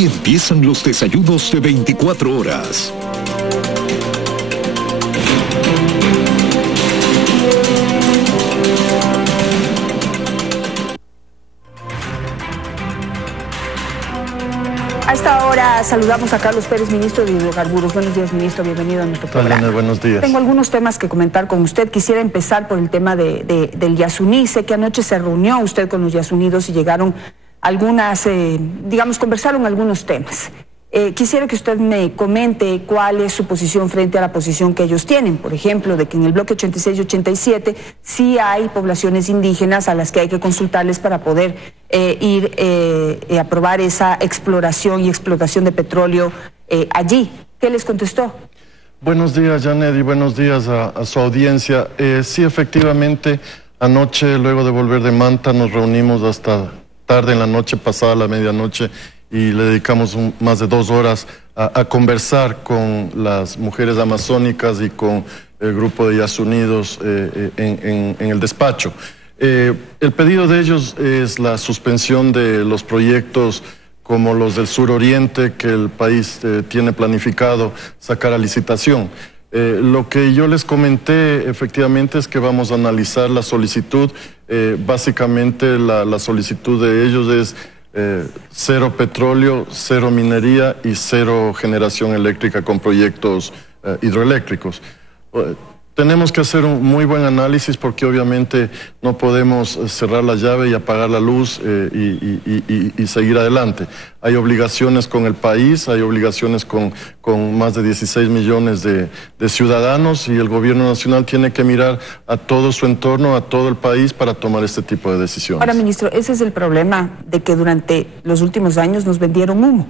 Aquí empiezan los desayunos de 24 horas. A esta hora saludamos a Carlos Pérez, ministro de Hidrocarburos. Buenos días, ministro. Bienvenido a nuestro programa. Buenos días. Tengo algunos temas que comentar con usted. Quisiera empezar por el tema del Yasuní. Sé que anoche se reunió usted con los yasunidos y llegaron algunas, conversaron algunos temas. Quisiera que usted me comente cuál es su posición frente a la posición que ellos tienen. Por ejemplo, de que en el bloque 86 y 87 sí hay poblaciones indígenas a las que hay que consultarles para poder aprobar esa exploración y explotación de petróleo allí. ¿Qué les contestó? Buenos días, Janet, y buenos días a su audiencia. Sí, efectivamente, anoche, luego de volver de Manta, nos reunimos hasta tarde en la noche, pasada la medianoche, y le dedicamos más de 2 horas a conversar con las mujeres amazónicas y con el grupo de Yasunidos en el despacho. El pedido de ellos es la suspensión de los proyectos como los del suroriente que el país tiene planificado sacar a licitación. Lo que yo les comenté efectivamente es que vamos a analizar la solicitud. Básicamente la solicitud de ellos es cero petróleo, cero minería y cero generación eléctrica con proyectos hidroeléctricos. Tenemos que hacer un muy buen análisis porque obviamente no podemos cerrar la llave y apagar la luz y seguir adelante. Hay obligaciones con el país, hay obligaciones con más de 16 millones de ciudadanos y el gobierno nacional tiene que mirar a todo su entorno, a todo el país para tomar este tipo de decisiones. Ahora, ministro, ese es el problema de que durante los últimos años nos vendieron humo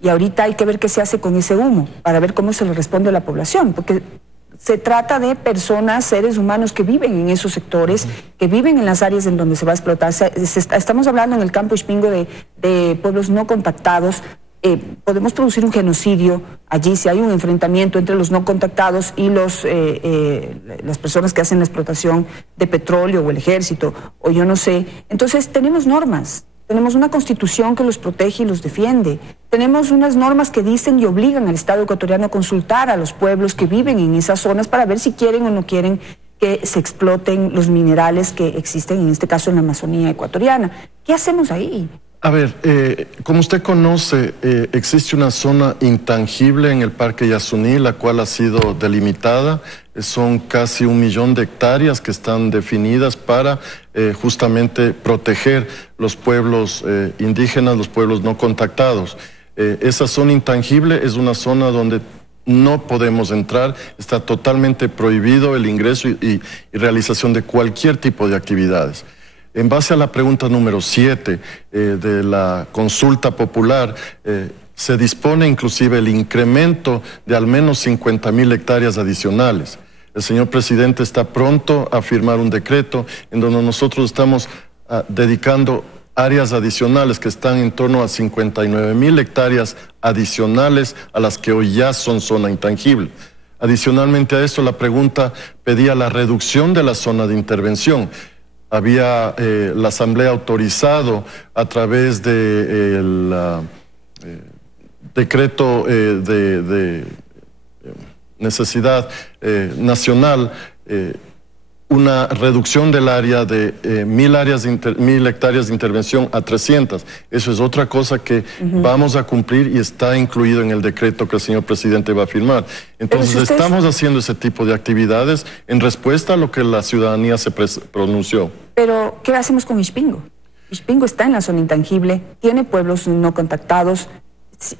y ahorita hay que ver qué se hace con ese humo para ver cómo se le responde a la población, porque se trata de personas, seres humanos que viven en esos sectores, que viven en las áreas en donde se va a explotar. Estamos hablando en el campo Ispingo de pueblos no contactados. Podemos producir un genocidio allí si hay un enfrentamiento entre los no contactados y las personas que hacen la explotación de petróleo o el ejército o yo no sé. Entonces tenemos normas. Tenemos una constitución que los protege y los defiende. Tenemos unas normas que dicen y obligan al Estado ecuatoriano a consultar a los pueblos que viven en esas zonas para ver si quieren o no quieren que se exploten los minerales que existen, en este caso en la Amazonía ecuatoriana. ¿Qué hacemos ahí? A ver, como usted conoce, existe una zona intangible en el Parque Yasuní, la cual ha sido delimitada. Son casi 1 millón de hectáreas que están definidas para justamente proteger los pueblos indígenas, los pueblos no contactados. Esa zona intangible es una zona donde no podemos entrar, está totalmente prohibido el ingreso y realización de cualquier tipo de actividades. En base a la pregunta número 7 de la consulta popular, se dispone inclusive el incremento de al menos 50.000 hectáreas adicionales. El señor presidente está pronto a firmar un decreto en donde nosotros estamos dedicando áreas adicionales que están en torno a 59.000 hectáreas adicionales a las que hoy ya son zona intangible. Adicionalmente a esto, la pregunta pedía la reducción de la zona de intervención. Había la Asamblea autorizado a través del decreto de necesidad nacional una reducción del área de 1.000 hectáreas de intervención a 300. Eso es otra cosa que vamos a cumplir y está incluido en el decreto que el señor presidente va a firmar. Entonces estamos haciendo ese tipo de actividades en respuesta a lo que la ciudadanía se pronunció. Pero, ¿qué hacemos con Ispingo? Ispingo está en la zona intangible, tiene pueblos no contactados.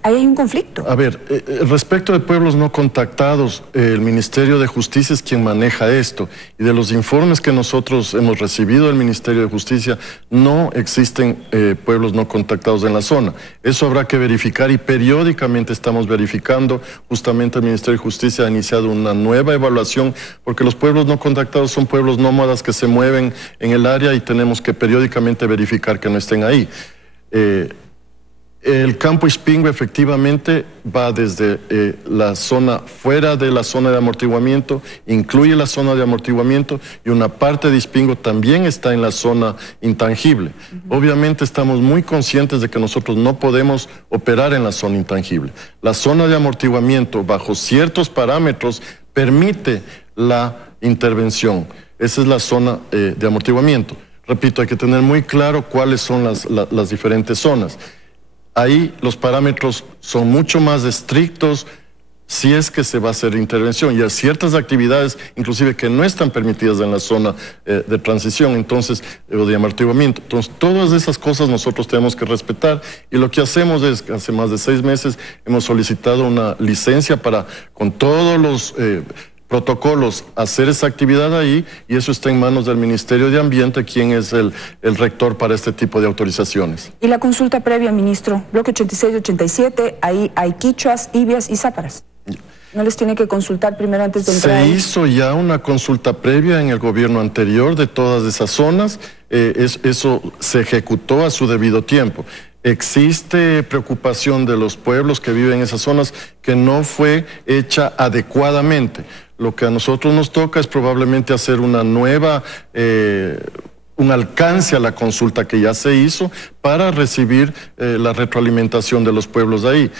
Ahí hay un conflicto. A ver, respecto de pueblos no contactados, el Ministerio de Justicia es quien maneja esto. Y de los informes que nosotros hemos recibido del Ministerio de Justicia, no existen pueblos no contactados en la zona. Eso habrá que verificar y periódicamente estamos verificando. Justamente el Ministerio de Justicia ha iniciado una nueva evaluación porque los pueblos no contactados son pueblos nómadas que se mueven en el área y tenemos que periódicamente verificar que no estén ahí. El campo Ispingo efectivamente va desde la zona fuera de la zona de amortiguamiento, incluye la zona de amortiguamiento y una parte de Ispingo también está en la zona intangible. Obviamente estamos muy conscientes de que nosotros no podemos operar en la zona intangible. La zona de amortiguamiento bajo ciertos parámetros permite la intervención. Esa es la zona de amortiguamiento. Repito, hay que tener muy claro cuáles son las diferentes zonas. Ahí los parámetros son mucho más estrictos si es que se va a hacer intervención. Y hay ciertas actividades, inclusive, que no están permitidas en la zona de transición, entonces, o de amortiguamiento. Entonces, todas esas cosas nosotros tenemos que respetar. Y lo que hacemos es, que hace más de 6 meses, hemos solicitado una licencia para, con todos los protocolos, hacer esa actividad ahí, y eso está en manos del Ministerio de Ambiente, quien es el rector para este tipo de autorizaciones. Y la consulta previa, ministro, bloque 86 y 87, ahí hay quichuas, ibias y záparas. ¿No les tiene que consultar primero antes de entrar? Se hizo ya una consulta previa en el gobierno anterior de todas esas zonas, eso se ejecutó a su debido tiempo. Existe preocupación de los pueblos que viven en esas zonas que no fue hecha adecuadamente. Lo que a nosotros nos toca es probablemente hacer una nueva, un alcance a la consulta que ya se hizo para recibir la retroalimentación de los pueblos de ahí.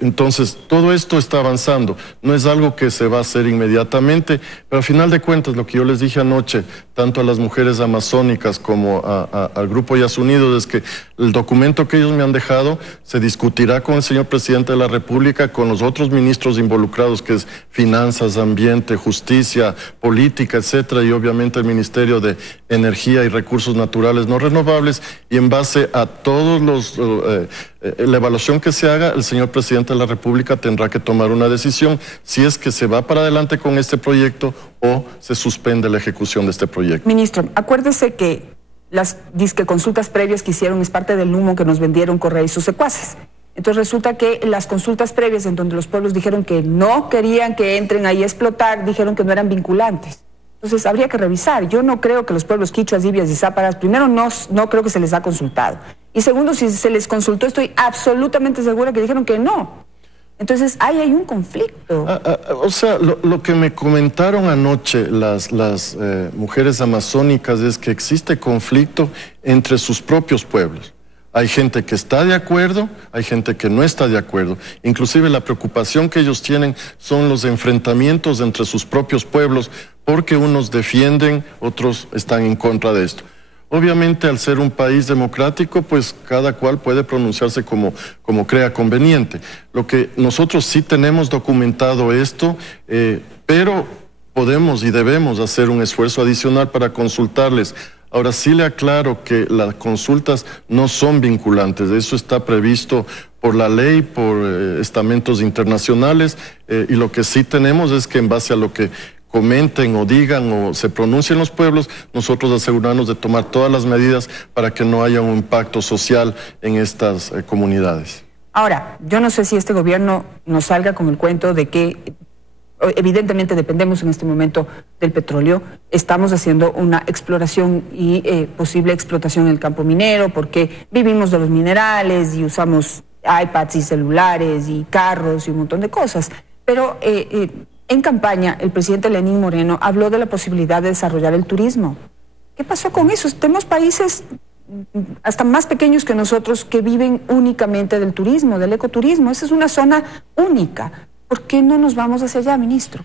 Entonces, todo esto está avanzando. No es algo que se va a hacer inmediatamente, pero al final de cuentas, lo que yo les dije anoche, tanto a las mujeres amazónicas como al Grupo Yas Unidos, es que el documento que ellos me han dejado se discutirá con el señor presidente de la República, con los otros ministros involucrados, que es Finanzas, Ambiente, Justicia, Política, etcétera, y obviamente el Ministerio de Energía y Recursos Naturales No Renovables, y en base a todos los... la evaluación que se haga, el señor presidente de la República tendrá que tomar una decisión si es que se va para adelante con este proyecto o se suspende la ejecución de este proyecto. Ministro, acuérdese que las disque consultas previas que hicieron es parte del humo que nos vendieron Correa y sus secuaces. Entonces resulta que las consultas previas en donde los pueblos dijeron que no querían que entren ahí a explotar, dijeron que no eran vinculantes. Entonces habría que revisar. Yo no creo que los pueblos quichuas, ibias y záparas, primero no creo que se les ha consultado. Y segundo, si se les consultó, estoy absolutamente segura que dijeron que no. Entonces ahí hay un conflicto. O sea, lo que me comentaron anoche las mujeres amazónicas es que existe conflicto entre sus propios pueblos. Hay gente que está de acuerdo, hay gente que no está de acuerdo. Inclusive la preocupación que ellos tienen son los enfrentamientos entre sus propios pueblos, porque unos defienden, otros están en contra de esto. Obviamente, al ser un país democrático, pues cada cual puede pronunciarse como crea conveniente. Lo que nosotros sí tenemos documentado esto, pero podemos y debemos hacer un esfuerzo adicional para consultarles. Ahora sí le aclaro que las consultas no son vinculantes, eso está previsto por la ley, por estamentos internacionales, y lo que sí tenemos es que en base a lo que comenten o digan o se pronuncien los pueblos, nosotros asegurarnos de tomar todas las medidas para que no haya un impacto social en estas comunidades. Ahora, yo no sé si este gobierno nos salga con el cuento de que evidentemente dependemos en este momento del petróleo, estamos haciendo una exploración y posible explotación en el campo minero porque vivimos de los minerales y usamos iPads y celulares y carros y un montón de cosas, pero en campaña el presidente Lenín Moreno habló de la posibilidad de desarrollar el turismo. ¿Qué pasó con eso? Tenemos países hasta más pequeños que nosotros que viven únicamente del turismo, del ecoturismo. Esa es una zona única. ¿Por qué no nos vamos hacia allá, ministro?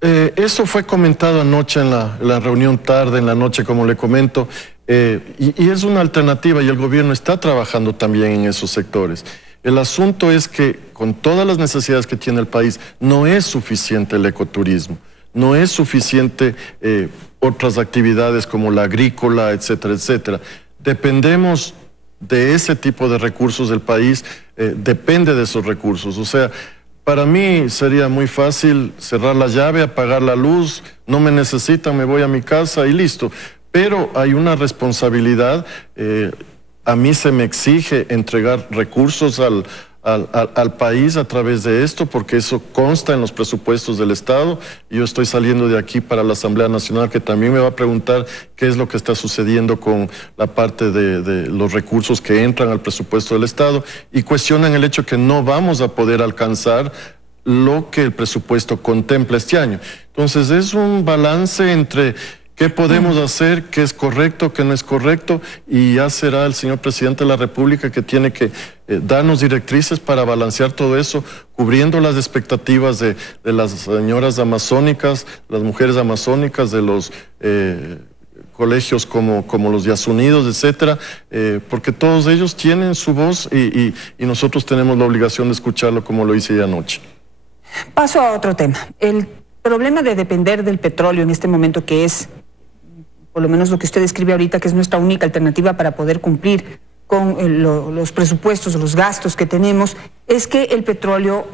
Eso fue comentado anoche en la reunión tarde, en la noche, como le comento, y es una alternativa y el gobierno está trabajando también en esos sectores. El asunto es que con todas las necesidades que tiene el país, no es suficiente el ecoturismo, no es suficiente otras actividades como la agrícola, etcétera, etcétera. Dependemos de ese tipo de recursos del país, depende de esos recursos, o sea, para mí sería muy fácil cerrar la llave, apagar la luz, no me necesitan, me voy a mi casa y listo. Pero hay una responsabilidad, a mí se me exige entregar recursos al país a través de esto, porque eso consta en los presupuestos del Estado. Yo estoy saliendo de aquí para la Asamblea Nacional, que también me va a preguntar qué es lo que está sucediendo con la parte de los recursos que entran al presupuesto del Estado, y cuestionan el hecho que no vamos a poder alcanzar lo que el presupuesto contempla este año. Entonces es un balance entre qué podemos hacer, qué es correcto, qué no es correcto, y ya será el señor presidente de la República que tiene que darnos directrices para balancear todo eso, cubriendo las expectativas de las señoras amazónicas, las mujeres amazónicas, de los colegios como los Yasunidos, etcétera, porque todos ellos tienen su voz y nosotros tenemos la obligación de escucharlo, como lo hice ya anoche. Paso a otro tema. El problema de depender del petróleo en este momento, que es, por lo menos lo que usted describe ahorita, que es nuestra única alternativa para poder cumplir con los presupuestos, los gastos que tenemos, es que el petróleo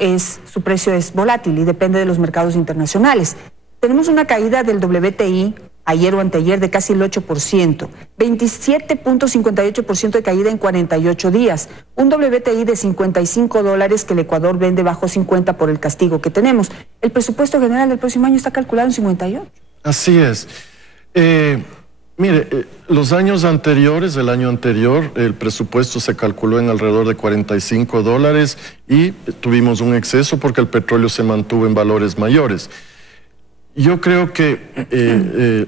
su precio es volátil y depende de los mercados internacionales. Tenemos una caída del WTI ayer o anteayer de casi el 8%, 27.58% de caída en 48 días, un WTI de $55 que el Ecuador vende bajo 50 por el castigo que tenemos. El presupuesto general del próximo año está calculado en 58. Así es. Mire, los años anteriores, el año anterior, el presupuesto se calculó en alrededor de $45 y tuvimos un exceso porque el petróleo se mantuvo en valores mayores. Yo creo que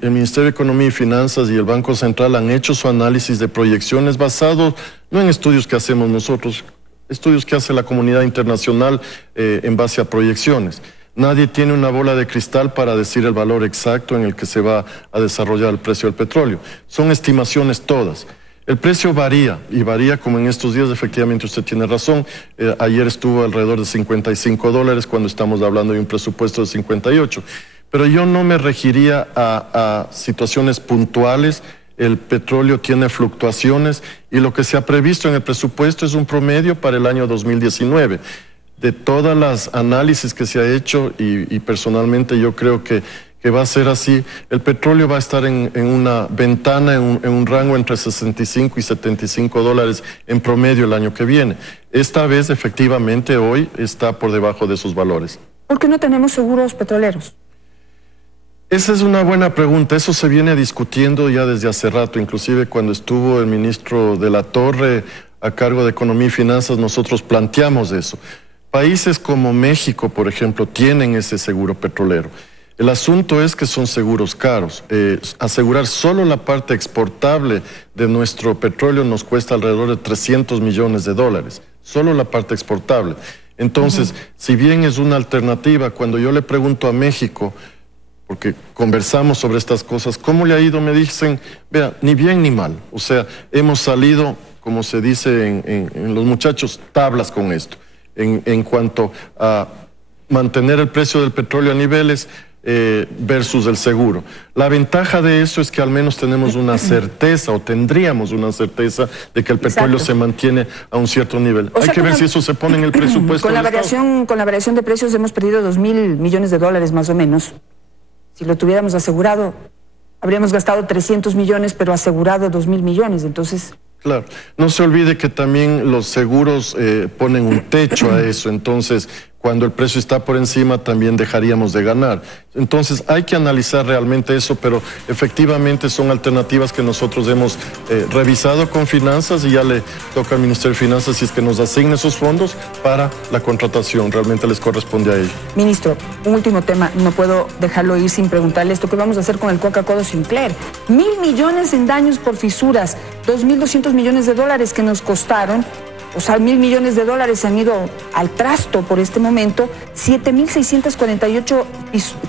el Ministerio de Economía y Finanzas y el Banco Central han hecho su análisis de proyecciones basado no en estudios que hacemos nosotros, estudios que hace la comunidad internacional en base a proyecciones. Nadie tiene una bola de cristal para decir el valor exacto en el que se va a desarrollar el precio del petróleo. Son estimaciones todas. El precio varía, y varía como en estos días, efectivamente usted tiene razón. Ayer estuvo alrededor de $55 cuando estamos hablando de un presupuesto de 58. Pero yo no me regiría a situaciones puntuales. El petróleo tiene fluctuaciones y lo que se ha previsto en el presupuesto es un promedio para el año 2019. De todas las análisis que se ha hecho, y personalmente yo creo que va a ser así, el petróleo va a estar en una ventana, en un rango entre 65 y $75 en promedio el año que viene. Esta vez, efectivamente, hoy está por debajo de esos valores. ¿Por qué no tenemos seguros petroleros? Esa es una buena pregunta. Eso se viene discutiendo ya desde hace rato. Inclusive cuando estuvo el ministro de la Torre a cargo de Economía y Finanzas, nosotros planteamos eso. Países como México, por ejemplo, tienen ese seguro petrolero. El asunto es que son seguros caros. Asegurar solo la parte exportable de nuestro petróleo nos cuesta alrededor de $300 millones. Solo la parte exportable. Entonces, si bien es una alternativa, cuando yo le pregunto a México, porque conversamos sobre estas cosas, ¿cómo le ha ido? Me dicen, vea, ni bien ni mal. O sea, hemos salido, como se dice en los muchachos, tablas con esto. En cuanto a mantener el precio del petróleo a niveles versus el seguro. La ventaja de eso es que al menos tenemos una certeza, o tendríamos una certeza, de que el petróleo se mantiene a un cierto nivel. Hay que ver si eso se pone en el presupuesto. Con la variación de precios hemos perdido $2.000 millones más o menos. Si lo tuviéramos asegurado, habríamos gastado 300 millones, pero asegurado 2.000 millones, entonces... Claro, no se olvide que también los seguros ponen un techo a eso, entonces cuando el precio está por encima también dejaríamos de ganar. Entonces hay que analizar realmente eso, pero efectivamente son alternativas que nosotros hemos revisado con Finanzas, y ya le toca al Ministerio de Finanzas si es que nos asigna esos fondos para la contratación, realmente les corresponde a ellos. Ministro, un último tema, no puedo dejarlo ir sin preguntarle esto, ¿qué vamos a hacer con el Coca-Cola Sinclair? 1.000 millones en daños por fisuras, $2.200 millones que nos costaron. O sea, $1.000 millones se han ido al trasto por este momento, 7.648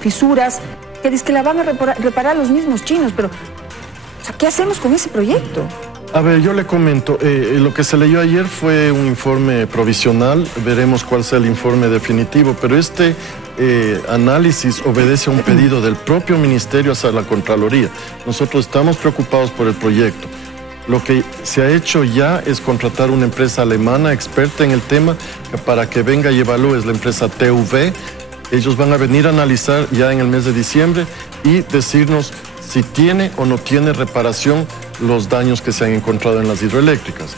fisuras, que dice que la van a reparar los mismos chinos, pero, o sea, ¿qué hacemos con ese proyecto? A ver, yo le comento, lo que se leyó ayer fue un informe provisional, veremos cuál sea el informe definitivo, pero este análisis obedece a un pedido del propio ministerio hacia la Contraloría. Nosotros estamos preocupados por el proyecto. Lo que se ha hecho ya es contratar una empresa alemana experta en el tema para que venga y evalúe, es la empresa TÜV. Ellos van a venir a analizar ya en el mes de diciembre y decirnos si tiene o no tiene reparación los daños que se han encontrado en las hidroeléctricas.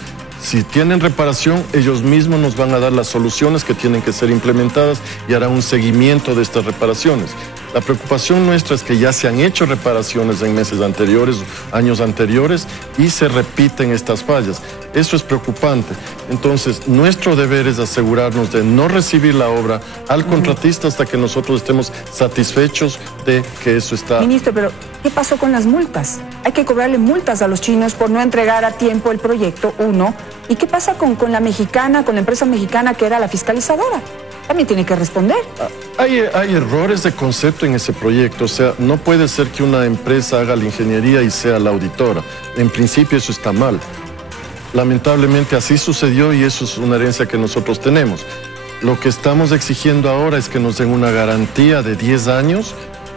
Si tienen reparación, ellos mismos nos van a dar las soluciones que tienen que ser implementadas y harán un seguimiento de estas reparaciones. La preocupación nuestra es que ya se han hecho reparaciones en meses anteriores, años anteriores, y se repiten estas fallas. Eso es preocupante. Entonces, nuestro deber es asegurarnos de no recibir la obra al contratista hasta que nosotros estemos satisfechos de que eso está... Ministro, pero ¿qué pasó con las multas? Hay que cobrarle multas a los chinos por no entregar a tiempo el proyecto, uno. ¿Y qué pasa con la mexicana, con la empresa mexicana que era la fiscalizadora? También tiene que responder. Hay errores de concepto en ese proyecto. O sea, no puede ser que una empresa haga la ingeniería y sea la auditora. En principio eso está mal. Lamentablemente así sucedió y eso es una herencia que nosotros tenemos. Lo que estamos exigiendo ahora es que nos den una garantía de 10 años.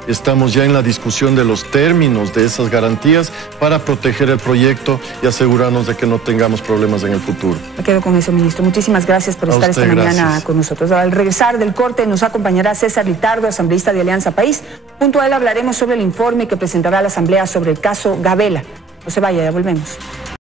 Estamos ya en la discusión de los términos de esas garantías para proteger el proyecto y asegurarnos de que no tengamos problemas en el futuro. Me quedo con eso, ministro. Muchísimas gracias por estar esta mañana con nosotros. Al regresar del corte nos acompañará César Litardo, asambleísta de Alianza País. Junto a él hablaremos sobre el informe que presentará la Asamblea sobre el caso Gabela. No se vaya, ya volvemos.